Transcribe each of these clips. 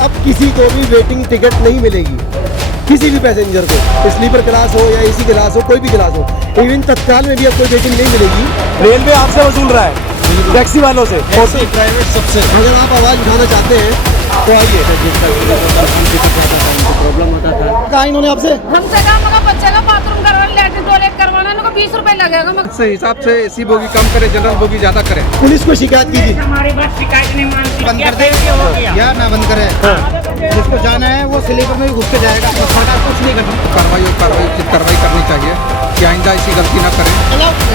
अब किसी को भी वेटिंग टिकट नहीं मिलेगी, किसी भी पैसेंजर को, स्लीपर क्लास हो या एसी क्लास हो, कोई भी क्लास हो, इवन तत्काल में भी अब कोई वेटिंग नहीं मिलेगी। रेलवे आपसे वसूल रहा है, टैक्सी वालों से, प्राइवेट सबसे। अगर आप आवाज़ उठाना चाहते हैं तो आइए। प्रॉब्लम होता था। कहा इन्होंने आपसे? हमसे कहा मगर बच्चे का बाथरूम करवाना, लैट्रिन टॉयलेट करवाना, इनको 20 रुपए लगेगा। मगर से हिसाब से एसी बोगी कम करे, जनरल बोगी ज्यादा करे। पुलिस को शिकायत कीजिए। हमारी बात शिकायत नहीं मानती, बंद कर दे या ना बंद करे। जिसको जाना है वो स्लीपर में भी घुस के जाएगा, तो सरकार कुछ नहीं करती। कार्रवाई करनी चाहिए कि आइंदा ऐसी गलती ना करें।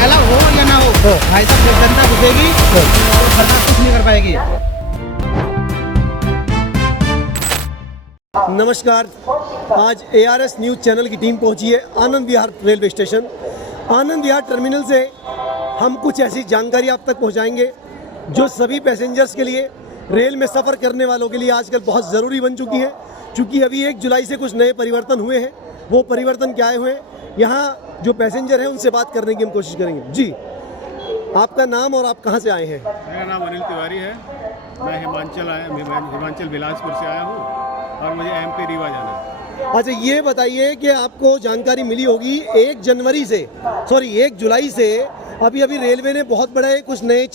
अलाउ हो या ना हो, भाई साहब जब जनता घुसेगी तो सरकार कुछ नहीं कर पाएगी। नमस्कार, आज ARS न्यूज़ चैनल की टीम पहुंची है Anand Vihar railway station. Anand Vihar terminal से हम कुछ ऐसी जानकारी आप तक पहुंचाएंगे जो सभी पैसेंजर्स के लिए, रेल में सफ़र करने वालों के लिए आजकल बहुत ज़रूरी बन चुकी है। क्योंकि अभी 1 जुलाई से कुछ नए परिवर्तन हुए हैं। वो परिवर्तन क्या आए हुए हैं, यहाँ जो पैसेंजर हैं उनसे बात करने की हम कोशिश करेंगे। जी, आपका नाम और आप कहाँ से आए हैं? मेरा नाम अनिल तिवारी है। मैं हिमाचल बिलासपुर से आया हूँ और मुझे MP रीवा जाना है। अच्छा, ये बताइए कि आपको जानकारी मिली होगी 1 जुलाई से अभी रेलवे ने बहुत बड़े कुछ नए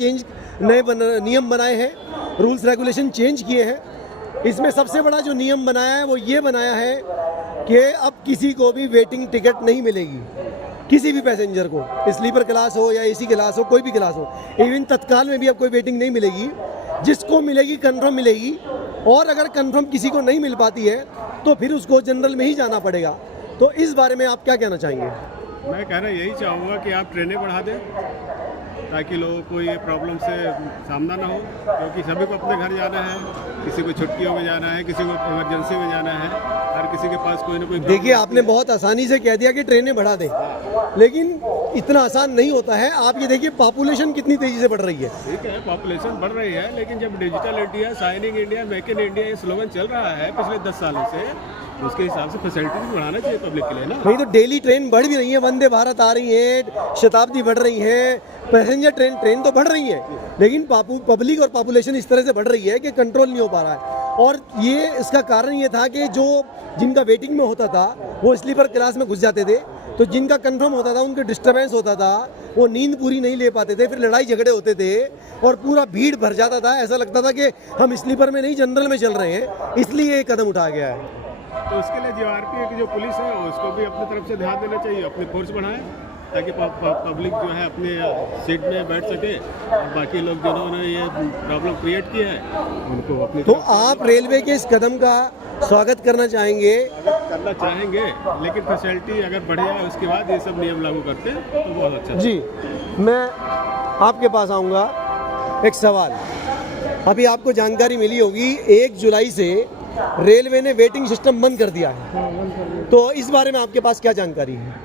नियम बनाए हैं, रूल्स रेगुलेशन चेंज किए हैं। इसमें सबसे बड़ा जो नियम बनाया है वो ये बनाया है कि अब किसी को भी वेटिंग टिकट नहीं मिलेगी, किसी भी पैसेंजर को, स्लीपर क्लास हो या एसी क्लास हो, कोई भी क्लास हो, इवन तत्काल में भी अब कोई वेटिंग नहीं मिलेगी। जिसको मिलेगी कंफर्म मिलेगी, और अगर कंफर्म किसी को नहीं मिल पाती है तो फिर उसको जनरल में ही जाना पड़ेगा। तो इस बारे में आप क्या कहना चाहेंगे? मैं कहना यही चाहूँगा कि आप ट्रेनें बढ़ा दें ताकि लोगों को ये प्रॉब्लम से सामना ना हो, क्योंकि सभी को अपने घर जाना है, किसी को छुट्टियों में जाना है, किसी को इमरजेंसी में जाना है, हर किसी के पास कोई ना कोई। देखिए, आपने बहुत आसानी से कह दिया कि ट्रेनें बढ़ा दें, लेकिन इतना आसान नहीं होता है। आप ये देखिए पॉपुलेशन कितनी तेजी से बढ़ रही है। ठीक है, पॉपुलेशन बढ़ रही है, लेकिन जब digital India, shining India, make in India ये स्लोगन चल रहा है पिछले 10 सालों से, उसके हिसाब से फैसिलिटीज भी बढ़ाना चाहिए पब्लिक के लिए ना। नहीं तो डेली ट्रेन बढ़ भी रही है, वंदे भारत आ रही है, शताब्दी बढ़ रही है, पैसेंजर ट्रेन तो बढ़ रही है, लेकिन पब्लिक और पॉपुलेशन इस तरह से बढ़ रही है कि कंट्रोल नहीं हो पा रहा है। और ये इसका कारण ये था कि जिनका वेटिंग में होता था वो स्लीपर क्लास में घुस जाते थे, तो जिनका कंफर्म होता था उनके डिस्टर्बेंस होता था, वो नींद पूरी नहीं ले पाते थे, फिर लड़ाई झगड़े होते थे और पूरा भीड़ भर जाता था। ऐसा लगता था कि हम स्लीपर में नहीं जनरल में चल रहे हैं, इसलिए ये कदम उठाया गया है। तो उसके लिए JRP की जो पुलिस है उसको भी अपनी तरफ से ध्यान देना चाहिए, अपनी फोर्स बढ़ाएं ताकि पब्लिक जो है अपने सीट में बैठ सके, और बाकी लोग जिन्होंने ये प्रॉब्लम क्रिएट की है उनको अपनी। तो आप रेलवे के इस कदम का स्वागत करना चाहेंगे? लेकिन फैसिलिटी अगर बढ़ जाए उसके बाद ये सब नियम लागू करते हैं तो बहुत अच्छा। जी, मैं आपके पास आऊँगा। एक सवाल, अभी आपको जानकारी मिली होगी 1 जुलाई से रेलवे ने वेटिंग सिस्टम बंद कर दिया है, तो इस बारे में आपके पास क्या जानकारी है?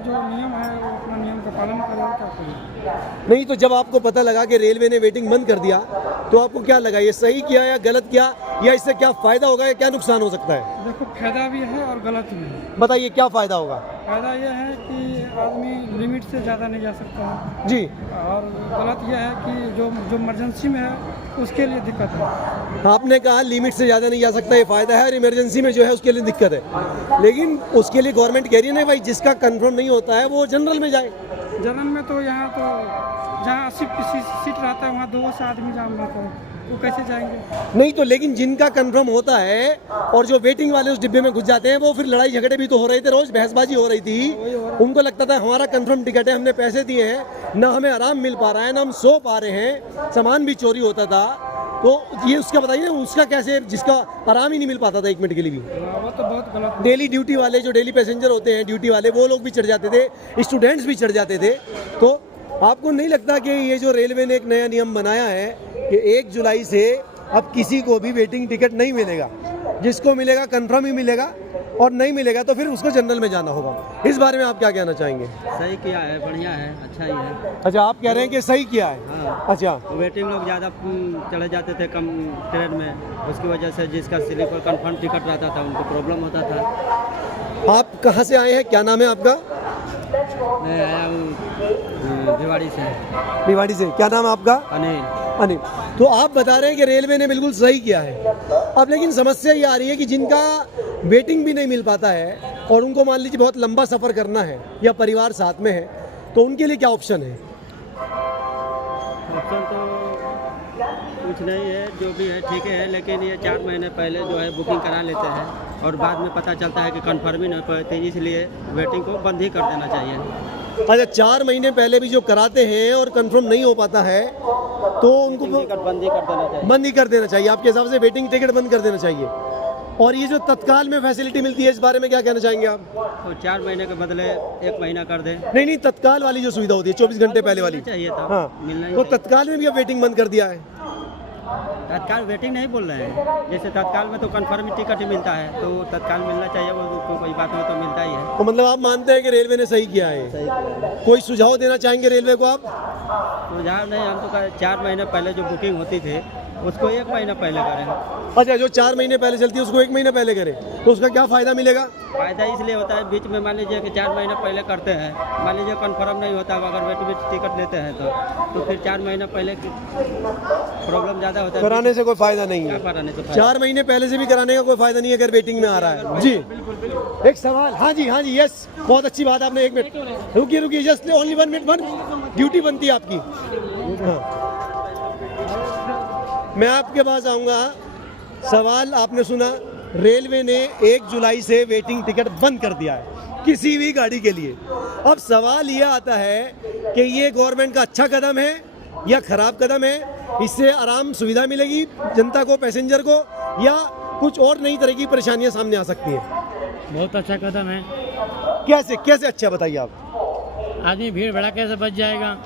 जो नियम है वो अपना नियम का पालन करें, क्या करें। नहीं तो जब आपको पता लगा कि रेलवे ने वेटिंग बंद कर दिया तो आपको क्या लगा, ये सही किया या गलत किया, या इससे क्या फ़ायदा होगा या क्या नुकसान हो सकता है? देखो, फायदा भी है और गलत भी है। बताइए क्या फ़ायदा होगा? फायदा यह है कि आदमी लिमिट से ज़्यादा नहीं जा सकता है जी, और गलत यह है कि जो इमरजेंसी में है उसके लिए दिक्कत है। आपने कहा लिमिट से ज़्यादा नहीं जा सकता, ये फ़ायदा है, और इमरजेंसी में जो है उसके लिए दिक्कत है, लेकिन उसके लिए गवर्नमेंट कह रही है ना भाई, जिसका कंफर्म नहीं होता है वो जनरल में जाए। जनरल में तो यहाँ तो जहाँ 80 सीट रहता है वहाँ 200 आदमी जाम रहता है, वो कैसे जाएंगे? नहीं तो लेकिन जिनका कंफर्म होता है और जो वेटिंग वाले उस डिब्बे में घुस जाते हैं, वो फिर लड़ाई झगड़े भी तो हो रहे थे, रोज बहसबाजी हो रही थी। उनको लगता था हमारा कंफर्म टिकट है, हमने पैसे दिए हैं, ना हमें आराम मिल पा रहा है, ना हम सो पा रहे हैं, सामान भी चोरी होता था। तो ये उसका बताइए ना, उसका कैसे, जिसका आराम ही नहीं मिल पाता था 1 मिनट के लिए भी। वो तो बहुत गलत। डेली ड्यूटी वाले, जो डेली पैसेंजर होते हैं ड्यूटी वाले, वो लोग भी चढ़ जाते थे, स्टूडेंट्स भी चढ़ जाते थे। तो आपको नहीं लगता कि ये जो रेलवे ने एक नया नियम बनाया है कि 1 जुलाई से अब किसी को भी वेटिंग टिकट नहीं मिलेगा, जिसको मिलेगा कंफर्म ही मिलेगा, और नहीं मिलेगा तो फिर उसको जनरल में जाना होगा, इस बारे में आप क्या कहना चाहेंगे? सही किया है, बढ़िया है, अच्छा ही है। अच्छा, आप कह रहे हैं कि सही किया है। हाँ। अच्छा, वेटिंग लोग ज़्यादा चले जाते थे कम ट्रेन में, उसकी वजह से जिसका स्लीपर कंफर्म टिकट रहता था उनको प्रॉब्लम होता था। आप कहाँ से आए हैं, क्या नाम है आपका? मैं आया हूँ भिवाड़ी से। भिवाड़ी से। क्या नाम है आपका? अनिल। नहीं, तो आप बता रहे हैं कि रेलवे ने बिल्कुल सही किया है। अब लेकिन समस्या ये आ रही है कि जिनका वेटिंग भी नहीं मिल पाता है और उनको मान लीजिए बहुत लंबा सफ़र करना है या परिवार साथ में है, तो उनके लिए क्या ऑप्शन है? ऑप्शन तो कुछ नहीं है, जो भी है ठीक है, लेकिन ये 4 महीने पहले जो है बुकिंग करा लेते हैं और बाद में पता चलता है कि कंफर्म ही नहीं पाते, इसलिए वेटिंग को बंद ही कर देना चाहिए। अच्छा, 4 महीने पहले भी जो कराते हैं और कंफर्म नहीं हो पाता है तो उनको टिकट बंद ही कर देना चाहिए। बंद ही कर देना चाहिए। आपके हिसाब से वेटिंग टिकट बंद कर देना चाहिए। और ये जो तत्काल में फैसिलिटी मिलती है, इस बारे में क्या कहना चाहेंगे आप? तो 4 महीने के बदले 1 महीना कर दें। नहीं, तत्काल वाली जो सुविधा होती है 24 घंटे पहले वाली, चाहिए था, हाँ, मिलना ही तो चाहिए। तत्काल में भी अब वेटिंग बंद कर दिया है। तत्काल वेटिंग नहीं बोल रहे हैं, जैसे तत्काल में तो कंफर्म टिकट ही मिलता है, तो तत्काल मिलना चाहिए, वो तो कोई बात में तो मिलता ही है। तो मतलब आप मानते हैं कि रेलवे ने सही किया है? सही है। कोई सुझाव देना चाहेंगे रेलवे को आप? सुझाव नहीं, हम तो 4 महीने पहले जो बुकिंग होती थी उसको 1 महीना पहले करें। अच्छा, जो 4 महीने पहले चलती है उसको 1 महीने पहले करें, तो उसका क्या फ़ायदा मिलेगा? फ़ायदा इसलिए होता है, बीच में मान लीजिए कि 4 महीने पहले करते हैं, मान लीजिए कंफर्म नहीं होता, अगर वेट में टिकट लेते हैं तो फिर 4 महीने पहले प्रॉब्लम ज़्यादा होता है। कराने से कोई फ़ायदा नहीं क्या है। कराने से 4 महीने पहले से भी कराने का कोई फ़ायदा नहीं है अगर वेटिंग में आ रहा है। जी, एक सवाल। हाँ जी, हाँ जी, यस, बहुत अच्छी बात आपने। 1 मिनट रुकिए, जस्ट ओनली 1 मिनट, 1 ड्यूटी बनती है आपकी। हाँ, मैं आपके पास आऊँगा। सवाल आपने सुना, रेलवे ने 1 जुलाई से वेटिंग टिकट बंद कर दिया है किसी भी गाड़ी के लिए। अब सवाल ये आता है कि ये गवर्नमेंट का अच्छा कदम है या ख़राब कदम है? इससे आराम सुविधा मिलेगी जनता को, पैसेंजर को, या कुछ और नई तरह की परेशानियां सामने आ सकती हैं? बहुत अच्छा कदम है। कैसे कैसे अच्छा बताइए आप। आदमी भीड़ भड़ाके से बच जाएगा,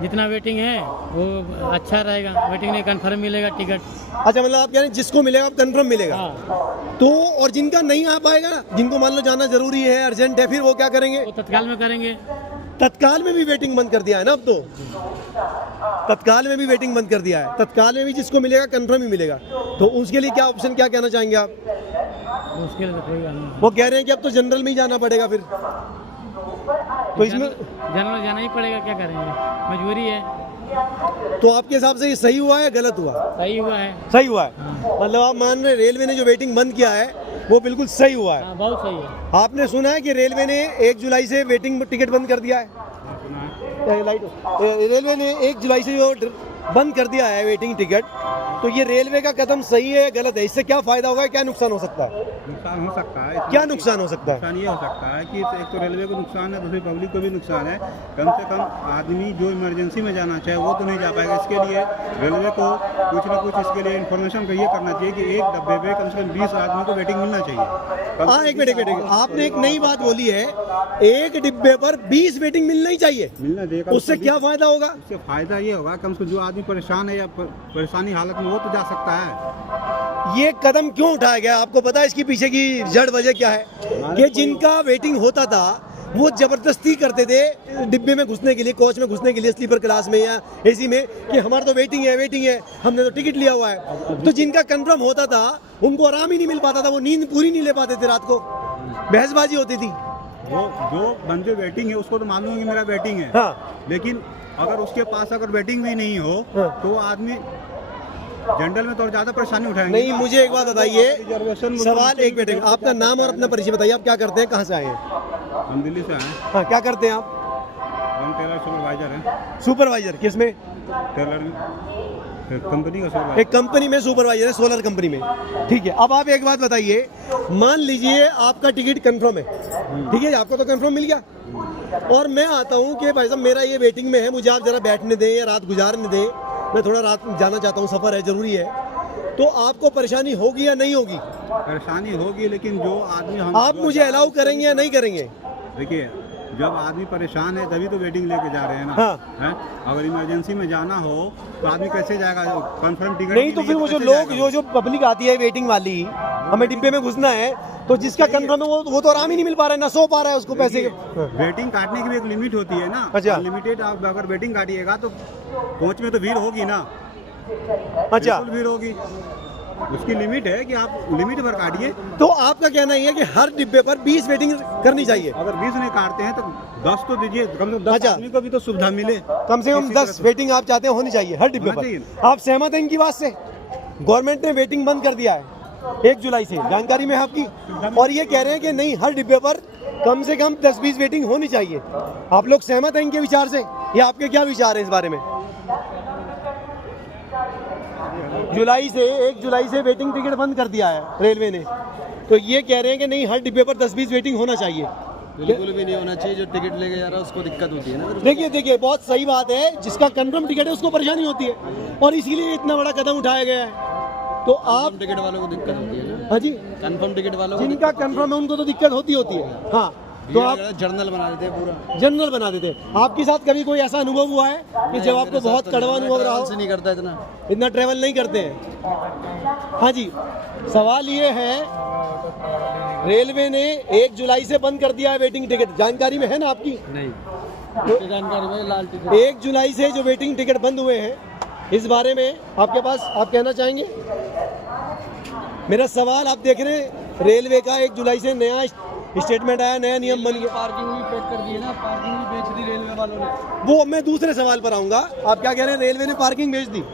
जितना वेटिंग है वो अच्छा रहेगा, वेटिंग नहीं कंफर्म मिलेगा टिकट। अच्छा, मतलब आप कह रहे हैं जिसको मिलेगा कंफर्म मिलेगा। हाँ, तो और जिनका नहीं आ पाएगा, जिनको मान लो जाना जरूरी है, अर्जेंट है, फिर वो क्या करेंगे? वो तत्काल में करेंगे। तत्काल में भी वेटिंग बंद कर दिया है ना अब तो। तत्काल में भी वेटिंग बंद कर दिया है। तत्काल में भी जिसको मिलेगा कंफर्म ही मिलेगा। तो उसके लिए क्या ऑप्शन, क्या कहना चाहेंगे आप? उसके लिए तो कोई बात नहीं। वो कह रहे हैं कि अब तो जनरल में ही जाना पड़ेगा फिर, तो इसमें जनरल जाना ही पड़ेगा, क्या करेंगे, मजबूरी है। तो आपके हिसाब से ये सही हुआ है, गलत हुआ? सही हुआ है। सही हुआ है। मतलब आप मान रहे रेलवे ने जो वेटिंग बंद किया है वो बिल्कुल सही हुआ है। हाँ, बहुत सही है। आपने सुना है कि रेलवे ने 1 जुलाई से वेटिंग टिकट बंद कर दिया है? रेलवे ने 1 जुलाई से जो बंद कर दिया है वेटिंग टिकट, तो ये रेलवे का कदम सही है, गलत है? इससे क्या फायदा होगा, क्या नुकसान हो सकता है? नुकसान हो सकता है। क्या नुकसान हो सकता है? नुकसान ये हो सकता है कि एक तो रेलवे को नुकसान है, दूसरी पब्लिक को भी नुकसान है। कम से कम आदमी जो इमरजेंसी में जाना चाहे वो तो नहीं जा पाएगा। इसके लिए रेलवे को कुछ ना कुछ इसके लिए इन्फॉर्मेशन का ये करना चाहिए कि एक डब्बे पे कम से कम 20 आदमी को वेटिंग मिलना चाहिए। हाँ, एक मिनट, आपने एक नई बात बोली है, एक डिब्बे पर 20 वेटिंग मिलना ही चाहिए। मिलना चाहिए। उससे क्या फायदा होगा? उससे फायदा ये होगा कम से कम जो आदमी परेशान है या परेशानी हालत में वो तो जा सकता है। ये कदम क्यों उठाया गया, आपको पता है इसके पीछे की जड़ वजह क्या है? कि जिनका वेटिंग होता था वो जबरदस्ती करते थे डिब्बे में घुसने के लिए, कोच में घुसने के लिए, स्लीपर क्लास में या एसी में, कि हमारा तो वेटिंग है, हमने तो टिकट लिया हुआ है। तो जिनका कंफर्म होता था उनको आराम ही नहीं मिल पाता था, वो नींद पूरी नहीं ले पाते थे, रात को बहसबाजी होती थी। जो बंदे वेटिंग है उसको तो मालूम है कि मेरा वेटिंग है। हाँ, लेकिन अगर उसके पास अगर वेटिंग भी नहीं हो हाँ। तो वो आदमी जनरल में तो और ज्यादा परेशानी उठाएंगे। नहीं, मुझे एक बात बताइए, रिजर्वेशन सवाल एक मिनट, आपका नाम और अपना परिचय बताइए। आप क्या करते हैं, कहाँ से आए हैं? हम दिल्ली से आए। हाँ, क्या करते हैं आप? हम टेलर सुपरवाइजर हैं। सुपरवाइजर किसमें? टेलर कंपनी का सुपरवाइजर। एक कंपनी में सुपरवाइजर है, सोलर कंपनी में। ठीक है, अब आप एक बात बताइए, मान लीजिए आपका टिकट कंफर्म है, ठीक है, आपको तो कंफर्म मिल गया, और मैं आता हूँ कि भाई साहब मेरा ये वेटिंग में है, मुझे आप जरा बैठने दें या रात गुजारने दें, मैं थोड़ा रात जाना चाहता हूँ, सफ़र है, ज़रूरी है, तो आपको परेशानी होगी या नहीं होगी? परेशानी होगी, लेकिन जो आदमी आप मुझे अलाउ करेंगे या नहीं करेंगे? देखिए, जब आदमी परेशान है तभी तो वेटिंग लेके जा रहे हैं ना। हाँ। हैं? अगर इमरजेंसी में जाना हो तो आदमी कैसे जाएगा? कंफर्म टिकट नहीं, तो फिर वो जो लोग जो पब्लिक आती है वेटिंग वाली, हमें डिब्बे में घुसना है, तो जिसका कंफर्म है वो तो आराम ही नहीं मिल पा रहा है, ना सो पा रहा है, उसको पैसे के। वेटिंग काटने की भी एक लिमिट होती है ना। अच्छा। लिमिटेड आप अगर वेटिंग काटिएगा तो कोच में तो भीड़ होगी ना। अच्छा, बिल्कुल भीड़ होगी। उसकी लिमिट है कि आप लिमिट भर काटिए। तो आपका कहना ये है कि हर डिब्बे पर 20 वेटिंग करनी चाहिए। अगर 20 नहीं काटते हैं तो 10 तो दीजिए, कम से कम 10 अच्छा। आदमी को भी तो सुविधा मिले। कम से कम 10 वेटिंग आप चाहते हैं होनी चाहिए हर डिब्बे होना पर। चाहिए। आप सहमत हैं इनकी बात से? गवर्नमेंट ने वेटिंग बंद कर दिया है 1 जुलाई से, जानकारी में है आपकी, और ये कह रहे हैं कि नहीं, हर डिब्बे पर कम से कम 10-20 वेटिंग होनी चाहिए। आप लोग सहमत हैं इनके विचार से, या आपके क्या विचार हैं इस बारे में? 1 जुलाई से वेटिंग टिकट बंद कर दिया है रेलवे ने, तो ये कह रहे हैं कि नहीं, हर डिब्बे पर 10-20 वेटिंग होना चाहिए। बिल्कुल भी नहीं होना चाहिए, जो टिकट लेके जा रहा है उसको दिक्कत होती है ना। देखिए बहुत सही बात है, जिसका कंफर्म टिकट है उसको परेशानी होती है, और इसीलिए इतना बड़ा कदम उठाया गया है। तो आप टिकट वालों को दिक्कत होती है ना। हाँ जी, कंफर्म टिकट वालों जिनका कंफर्म है उनको तो दिक्कत होती है। हाँ, तो आप जर्नल बना देते हैं पूरा। जनरल बना देते हैं। आपके साथ कभी कोई ऐसा अनुभव हुआ है कि जब आपको बहुत कड़वा अनुभव रहा हो? नहीं करता इतना ट्रैवल नहीं करते हैं। हाँ जी, सवाल ये है, रेलवे ने 1 जुलाई से बंद कर दिया है वेटिंग टिकट, जानकारी में है ना आपकी? नहीं जानकारी में लाल टिकट 1 जुलाई से जो वेटिंग टिकट बंद हुए हैं, इस बारे में आपके पास आप कहना चाहेंगे? मेरा सवाल, आप देख रहे हैं रेलवे का 1 जुलाई से नया स्टेटमेंट आया, नया नियम बन गया। पार्किंग भी पेड कर दी है ना, पार्किंग भी बेच दी रेलवे वालों ने। वो मैं दूसरे सवाल पर आऊंगा। आप क्या कह रहे हैं, रेलवे ने पार्किंग बेच दी?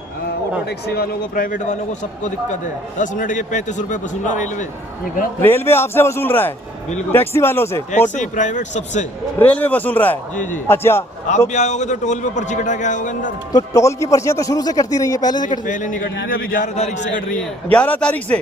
ऑटो टैक्सी वालों को, प्राइवेट वालों को, सबको दिक्कत है। 10 मिनट के 35 रुपए वसूल रहा रेलवे। रेलवे आपसे वसूल रहा है? बिल्कुल। टैक्सी वालों से? टैक्सी प्राइवेट सबसे रेलवे वसूल रहा है? जी जी। अच्छा, आप तो भी आए होगे तो टोल पे पर्ची कटा के आए होगे अंदर। तो टोल की पर्चियां तो शुरू से कटती रही है, पहले से कटती? पहले नहीं कट रही थी, अभी 11 तारीख से कट रही है। 11 तारीख से?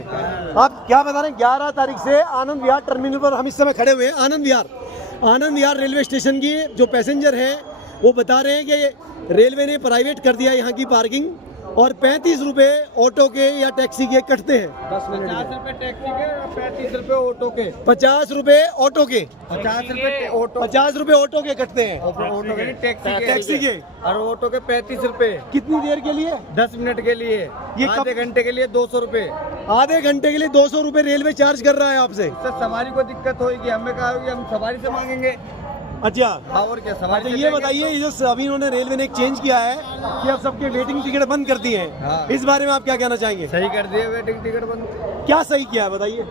आप क्या बता रहे हैं? 11 तारीख से आनंद विहार टर्मिनल पर हम इस समय खड़े हुए हैं। आनंद विहार रेलवे स्टेशन की जो पैसेंजर हैं वो बता रहे हैं कि रेलवे ने प्राइवेट कर दिया यहाँ की पार्किंग, और 35 रुपए ऑटो के या टैक्सी के कटते हैं। 50 रुपए टैक्सी के और 35 रुपए ऑटो के। 50 रुपए ऑटो के, 50 रुपए ऑटो 50 रुपए ऑटो के कटते हैं, ऑटो के टैक्सी के। और ऑटो के 35 रुपए। कितनी देर के लिए? 10 मिनट के लिए। ये आधे घंटे के लिए 200 रुपए। आधे घंटे के लिए 200 रुपए रेलवे चार्ज कर रहा है आपसे। इससे सवारी को दिक्कत होगी, हमें कहा होगी, हम सवारी से मांगेंगे। अच्छा, और क्या सवारी अच्छा से ये लेंगे। बताइए, ये जो अभी इन्होंने रेलवे ने एक चेंज किया है कि अब सबके वेटिंग टिकट बंद कर दिए हैं, हाँ। इस बारे में आप क्या कहना चाहेंगे? सही कर दिए वेटिंग टिकट बंद। क्या सही किया है बताइए?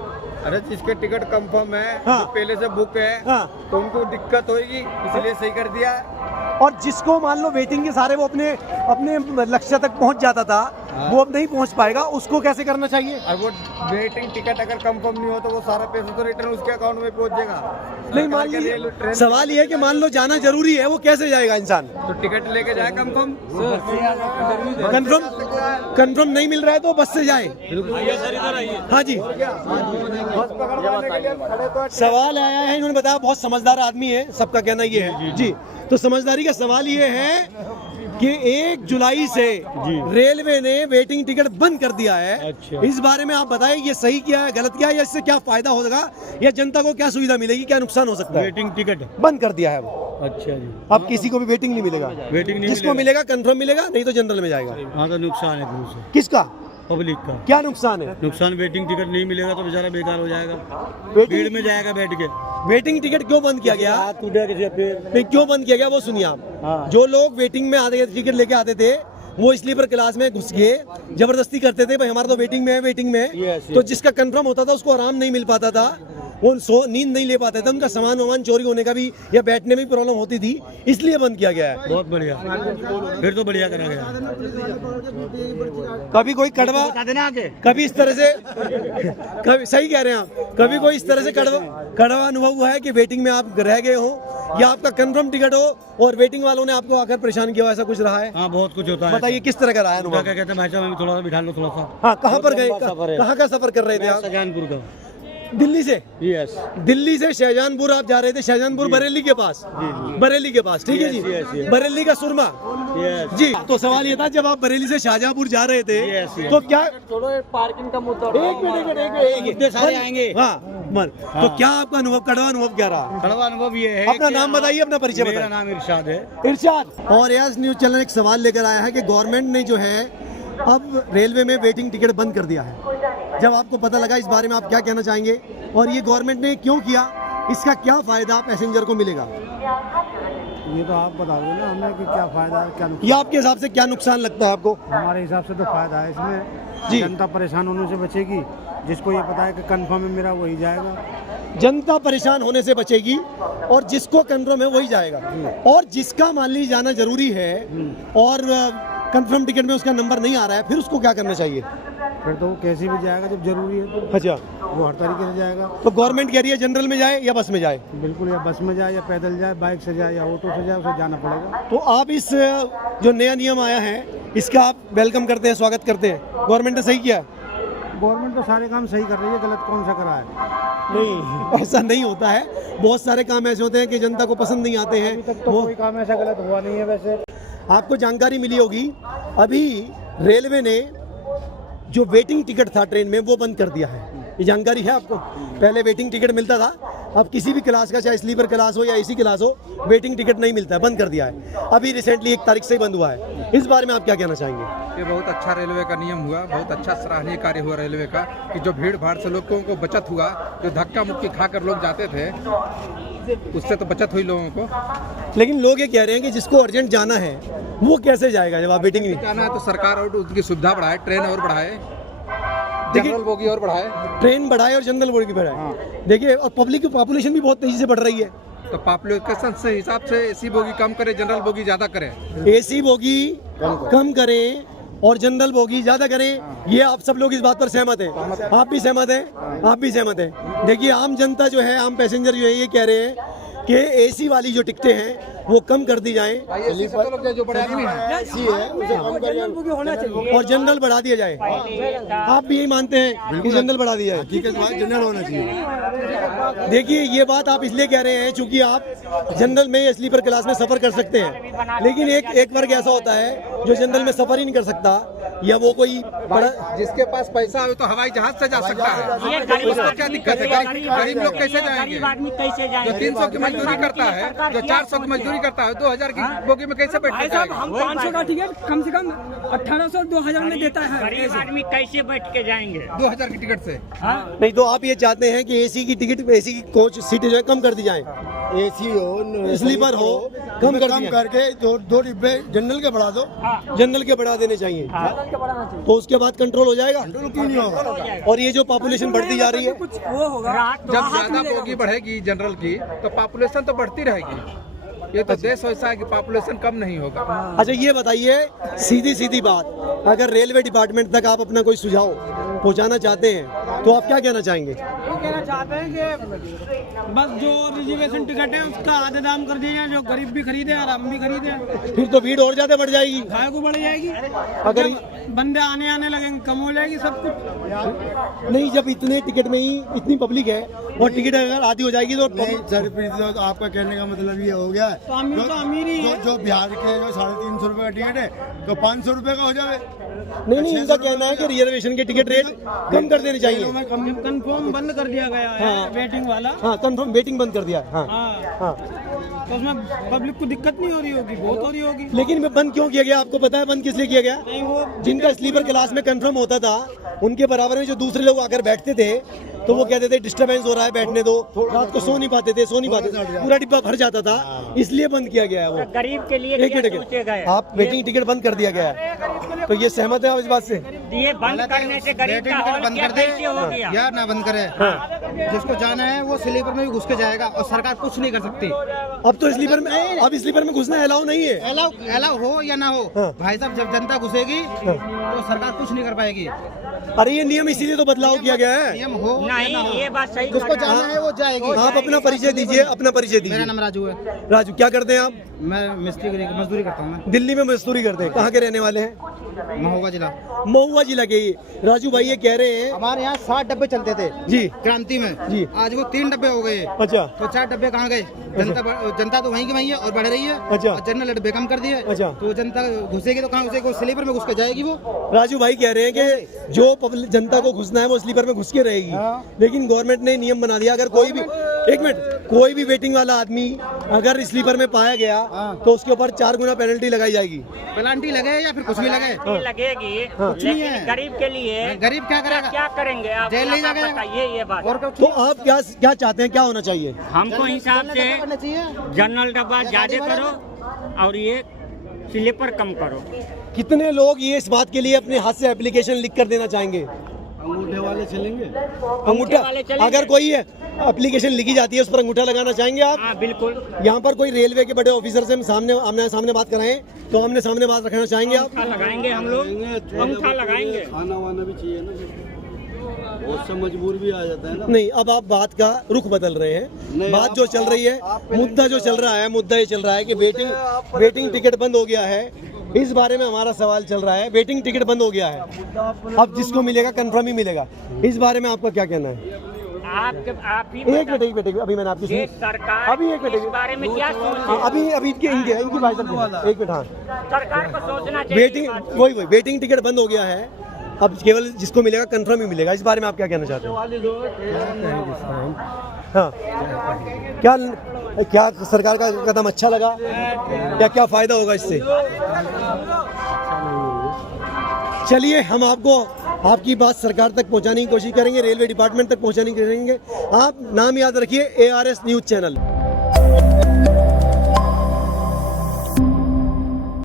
अरे जिसके टिकट कंफर्म है, हाँ। जो पहले से बुक है, हाँ। तो उनको दिक्कत होगी, इसलिए सही कर दिया। और जिसको मान लो वेटिंग के सारे वो अपने लक्ष्य तक पहुंच जाता था, वो अब नहीं पहुंच पाएगा, उसको कैसे करना चाहिए? और वो वेटिंग टिकट अगर कंफर्म नहीं हो तो वो सारा पैसा तो रिटर्न उसके अकाउंट में पहुंच जाएगा। नहीं, मान लीजिए सवाल ये है कि मान लो जाना जरूरी है, वो कैसे जाएगा इंसान? तो टिकट लेके जाए कंफर्म। कंफर्म नहीं मिल रहा है तो बस से जाए। हाँ जी, बस पकड़वाने के लिए हम खड़े तो सवाल आया है, इन्होंने बताया बहुत समझदार आदमी है, सबका कहना ये है जी। तो समझदारी का सवाल ये है कि 1 जुलाई से रेलवे ने वेटिंग टिकट बंद कर दिया है। अच्छा। इस बारे में आप बताएं, ये सही किया है, गलत किया है, या इससे क्या फायदा होगा, या जनता को क्या सुविधा मिलेगी, क्या नुकसान हो सकता है? Waiting ticket. बंद कर दिया है वो। अच्छा जी। अब किसी को भी वेटिंग नहीं मिलेगा, वेटिंग नहीं जिसको मिलेगा कंफर्म मिलेगा, नहीं तो जनरल में जाएगा। हाँ, तो नुकसान है दूर से किसका? पब्लिक का। क्या नुकसान है? नुकसान, वेटिंग टिकट नहीं मिलेगा तो बेचारा बेकार हो जाएगा, वेटिंग भीड़ में जाएगा बैठ के। वेटिंग टिकट क्यों बंद किया गया? नहीं, क्यों बंद किया गया वो सुनिए आप। जो लोग वेटिंग में आते टिकट लेके आते थे, वो स्लीपर क्लास में घुस के जबरदस्ती करते थे, भाई हमारा तो वेटिंग में है। तो जिसका कंफर्म होता था उसको आराम नहीं मिल पाता था, वो नींद नहीं ले पाते थे, उनका सामान वामान चोरी होने का भी या बैठने में भी प्रॉब्लम होती थी, इसलिए बंद किया गया है। बहुत बढ़िया, फिर तो बढ़िया करा गया। कभी कोई कड़वा, कभी इस तरह से, कभी सही कह रहे हैं आप, कभी कोई इस तरह से कड़वा अनुभव हुआ है कि वेटिंग में आप रह गए हो, या आपका कंफर्म टिकट हो और वेटिंग वालों ने आपको आकर परेशान किया, ऐसा कुछ रहा है? हाँ, बहुत कुछ होता है। बताइए किस तरह का रहा है अनुभव? क्या कहते हैं भाई साहब, हमें थोड़ा सा बिठा लो, थोड़ा सा। हाँ, कहाँ पर गए, कहाँ का सफर कर रहे थे आप? शाहजहानपुर का। दिल्ली से? यस। दिल्ली से शाहजहानपुर आप जा रहे थे, शाहजहानपुर बरेली के पास? बरेली के पास, ठीक है जी। बरेली का सुरमा जी। तो सवाल ये था, जब आप बरेली से शाहजहानपुर जा रहे थे तो क्या, पार्किंग का मुद्दा एक मिनट इतने सारे आएंगे। हाँ मन, तो क्या आपका अनुभव, कड़वा अनुभव क्या रहा? कड़वा अनुभव ये है, अपना नाम बताइए, अपना परिचय मेरा बताइए। नाम इरशाद है। इरशाद। और यस न्यूज चैनल एक सवाल लेकर आया है कि गवर्नमेंट ने जो है अब रेलवे में वेटिंग टिकट बंद कर दिया है। जब आपको पता लगा, इस बारे में आप क्या कहना चाहेंगे, और ये गवर्नमेंट ने क्यों किया, इसका क्या फायदा पैसेंजर को मिलेगा? ये तो आप बताओगे ना हमें कि क्या फायदा है क्या नुकसान। ये आपके हिसाब से क्या नुकसान लगता है आपको? हमारे हिसाब से तो फायदा है इसमें। जी। जनता परेशान होने से बचेगी, जिसको ये पता है कि कंफर्म है मेरा वही जाएगा। जनता परेशान होने से बचेगी और जिसको कंफर्म है वही जाएगा। और जिसका मान लीजिए जाना जरूरी है और कंफर्म टिकट में उसका नंबर नहीं आ रहा है, फिर उसको क्या करना चाहिए? फिर तो वो कैसे भी जाएगा, जब जरूरी है तो अच्छा, वो हर तरीके से जाएगा। तो गवर्नमेंट कह रही है जनरल में जाए या बस में जाए? बिल्कुल, या बस में जाए या पैदल जाए, बाइक से जाए या ऑटो से जाए, उसे जाना पड़ेगा। तो आप इस जो नया नियम आया है इसका आप वेलकम करते हैं, स्वागत करते हैं? गवर्नमेंट ने सही किया है? गवर्नमेंट तो सारे काम सही कर रही है, गलत कौन सा करा है? नहीं, ऐसा नहीं होता है। बहुत सारे काम ऐसे होते हैं कि जनता को पसंद नहीं आते हैं। अभी तक तो कोई काम ऐसा गलत हुआ नहीं है। वैसे आपको जानकारी मिली होगी, अभी रेलवे ने जो वेटिंग टिकट था ट्रेन में वो बंद कर दिया है। ये जानकारी है आपको? पहले वेटिंग टिकट मिलता था, अब किसी भी क्लास का, चाहे स्लीपर क्लास हो या एसी क्लास हो, वेटिंग टिकट नहीं मिलता है, बंद कर दिया है। अभी रिसेंटली 1 तारीख से ही बंद हुआ है। इस बारे में आप क्या कहना चाहेंगे? ये बहुत अच्छा रेलवे का नियम हुआ, बहुत अच्छा सराहनीय कार्य हुआ रेलवे का कि जो भीड़ भाड़ से लोगों को बचत हुआ, जो धक्का मुक्की खाकर लोग जाते थे उससे तो बचत हुई लोगों को। लेकिन लोग ये कह रहे हैं कि जिसको अर्जेंट जाना है वो कैसे जाएगा जब आप वेटिंग नहीं? जाना है तो सरकार और उसकी सुविधा बढ़ाए, ट्रेन और बढ़ाए, जनरल बोगी और बढ़ाए, ट्रेन बढ़ाए और जनरल बोगी बढ़ाए। देखिए, और पब्लिक की पॉपुलेशन भी बहुत तेजी से बढ़ रही है, तो पॉपुलेशन से हिसाब से एसी बोगी कम करे, जनरल बोगी ज्यादा करे। एसी बोगी कम करें और जनरल बोगी ज्यादा करें। ये आप सब लोग इस बात पर सहमत हैं? आप भी सहमत हैं? आप भी सहमत हैं? देखिए, आम जनता जो है, आम पैसेंजर जो है, ये कह रहे हैं कि एसी वाली जो टिकटें हैं वो कम कर दी जाएं जो बड़े आदमी हैं और जनरल बढ़ा दिया जाए। आप भी यही मानते हैं कि जनरल बढ़ा दिया जाए? जनरल होना चाहिए। देखिए, ये बात आप इसलिए कह रहे हैं क्योंकि आप जनरल में या स्लीपर क्लास में सफर कर सकते हैं, लेकिन एक वर्ग ऐसा होता है जो जनरल में सफर ही नहीं कर सकता, या वो कोई बड़ा जिसके पास पैसा हो तो हवाई जहाज से जा सकता है, उसको क्या दिक्कत है? गरीब लोग कैसे जाएंगे? जो 300 की मजदूरी करता है, जो 400 की मजदूरी करता है, 2000 की बोगी में कैसे बैठ जाएगा? हम 500 का टिकट कम से कम 1800 2000 में देता है। गरीब आदमी कैसे बैठ के जाएंगे? 2000 की टिकट से। नहीं, तो आप ये चाहते हैं कि एसी की टिकट, एसी की कोच सीटें जो है कम कर दी जाए, एसी हो स्लीपर हो, कम करके दो डिब्बे जनरल के बढ़ा दो। जनरल के बढ़ा देने चाहिए, तो उसके बाद कंट्रोल हो जाएगा। क्यों नहीं होगा? और ये जो पॉपुलेशन बढ़ती जा रही है, कुछ वो होगा जब ज्यादा बोगी बढ़ेगी जनरल की तो पॉपुलेशन तो बढ़ती रहेगी। ये तो देश ऐसा है कि पॉपुलेशन कम नहीं होगा। अच्छा ये बताइए, सीधी सीधी बात, अगर रेलवे डिपार्टमेंट तक आप अपना कोई सुझाव पहुंचाना चाहते हैं तो आप क्या कहना चाहेंगे? वो कहना चाहते हैं कि बस जो रिजर्वेशन टिकट है उसका आधे दाम कर दिया जाए, जो गरीब भी खरीदे और हम भी खरीदे। फिर तो भीड़ और ज्यादा बढ़ जाएगी। खाए को बढ़ जाएगी, अगर बंदे आने लगेंगे, कम हो जाएगी सब कुछ। नहीं, जब इतने टिकट में ही इतनी पब्लिक है और टिकट अगर आधी हो जाएगी तो तो आपका कहने का मतलब ये हो गया तो अमीर तो अमीर ही है। जो बिहार के जो 350 रुपए का टिकट है तो 500 रुपए का हो जाए। नहीं, इनका कहना है कि रिजर्वेशन के टिकट रेट कम कर देने चाहिए। कंफर्म बंद कर दिया गया है, हाँ। वेटिंग वाला। हाँ, कंफर्म वेटिंग बंद कर दिया है। हाँ, हाँ, हाँ। तो उसमें पब्लिक को दिक्कत नहीं हो रही होगी, बहुत हो रही होगी। लेकिन बंद क्यों किया गया? आपको पता है बंद किस लिए किया गया? नहीं, वो जिनका स्लीपर क्लास में कंफर्म होता था उनके बराबर में जो दूसरे लोग आकर बैठते थे तो वो कहते थे डिस्टरबेंस हो रहा है, बैठने दो, रात को सो नहीं पाते थे, पूरा डिब्बा भर जाता था, इसलिए बंद किया गया है वो। गरीब के लिए एक मिनट, आप वेटिंग टिकट बंद कर दिया गया है, तो ये सहमत है आप इस बात से? ये बंद करने से गरीब का हाल क्या कैसे हो गया? या ना बंद करे, जिसको जाना है वो स्लीपर में भी घुस के जाएगा और सरकार कुछ नहीं कर सकती। अब तो स्लीपर में, अब स्लीपर में घुसना अलाउ नहीं है। अलाउ हो या ना हो, भाई साहब, जब जनता घुसेगी तो सरकार कुछ नहीं कर पाएगी। अरे ये नियम इसीलिए तो बदलाव किया गया है। नियम हो नहीं, ये बात सही। जिसको जाना है वो जाएगी। आप अपना परिचय दीजिए, अपना परिचय दीजिए। मेरा नाम राजू है। राजू, क्या करते हैं आप? मैं मजदूरी करता हूँ। मैं दिल्ली में मजदूरी करते हैं। कहाँ के रहने वाले हैं? महोबा जिला। महुआ जिला के। राजू भाई ये कह रहे हैं हमारे यहाँ 60 डब्बे चलते थे जी क्रांति में जी, आज वो 3 डब्बे हो गए। अच्छा, तो 4 डब्बे कहाँ गए? जनता तो वहीं की वहीं है और बढ़ रही है। अच्छा, और जनरल डब्बे कम कर दिए। अच्छा, तो जनता घुसेगी तो कहाँ घुसेगी? स्लीपर में घुस के जाएगी वो। राजू भाई कह रहे हैं कि जो जनता को घुसना है वो स्लीपर में घुस के रहेगी। लेकिन गवर्नमेंट ने नियम बना दिया, अगर कोई भी, एक मिनट, कोई भी वेटिंग वाला आदमी अगर स्लीपर में पाया गया तो उसके ऊपर 4 गुना पेनल्टी लगाई जाएगी। पेनल्टी लगे या फिर कुछ भी लगे? लगेगी, कुछ नहीं है। गरीब के लिए। गरीब क्या करेगा? क्या करेंगे आप? जेल नहीं जाएगा। बताइए ये बात। और तो आप क्या चाहते हैं, क्या होना चाहिए? हमको हिसाब से जनरल डब्बा ज्यादा करो और ये स्लीपर कम करो। कितने लोग ये इस बात के लिए अपने हाथ से एप्लीकेशन लिख कर देना चाहेंगे? अंगूठे वाले चलेंगे। अंगूठा, अगर कोई एप्लीकेशन लिखी जाती है उस पर अंगूठा लगाना चाहेंगे आप? हाँ बिल्कुल। यहाँ पर कोई रेलवे के बड़े ऑफिसर से हम सामने बात कराएं तो हमने सामने बात रखना चाहेंगे आप? अंगूठा लगाएंगे हम लोग, अंगूठा लगाएंगे। खाना वाना भी चाहिए ना, बहुत सा मजबूर भी आ जाता है ना। नहीं, अब आप बात का रुख बदल रहे हैं। बात जो चल रही है, मुद्दा जो चल रहा है, मुद्दा ये चल रहा है कि वेटिंग टिकट बंद हो गया है। इस बारे में हमारा सवाल चल रहा है, वेटिंग टिकट बंद हो गया है, अब जिसको मिलेगा कंफर्म ही मिलेगा। इस बारे में आपका क्या कहना है? आप ही एक मिनट अभी मैंने आपकी सुनी। सरकार अभी एक मिनट इस बारे में क्या सोच, अभी इनकी भाई साहब एक मिनट। हाँ, सरकार को सोचना चाहिए। वही वेटिंग टिकट बंद हो गया है, अब केवल जिसको मिलेगा कंफर्म ही मिलेगा। इस बारे में आप क्या कहना चाहते हैं? हाँ, क्या सरकार का कदम अच्छा लगा या क्या फायदा होगा इससे? चलिए, हम आपकी बात सरकार तक पहुंचाने की कोशिश करेंगे, रेलवे डिपार्टमेंट तक पहुंचाने की करेंगे। आप नाम याद रखिए, ARS न्यूज़ चैनल।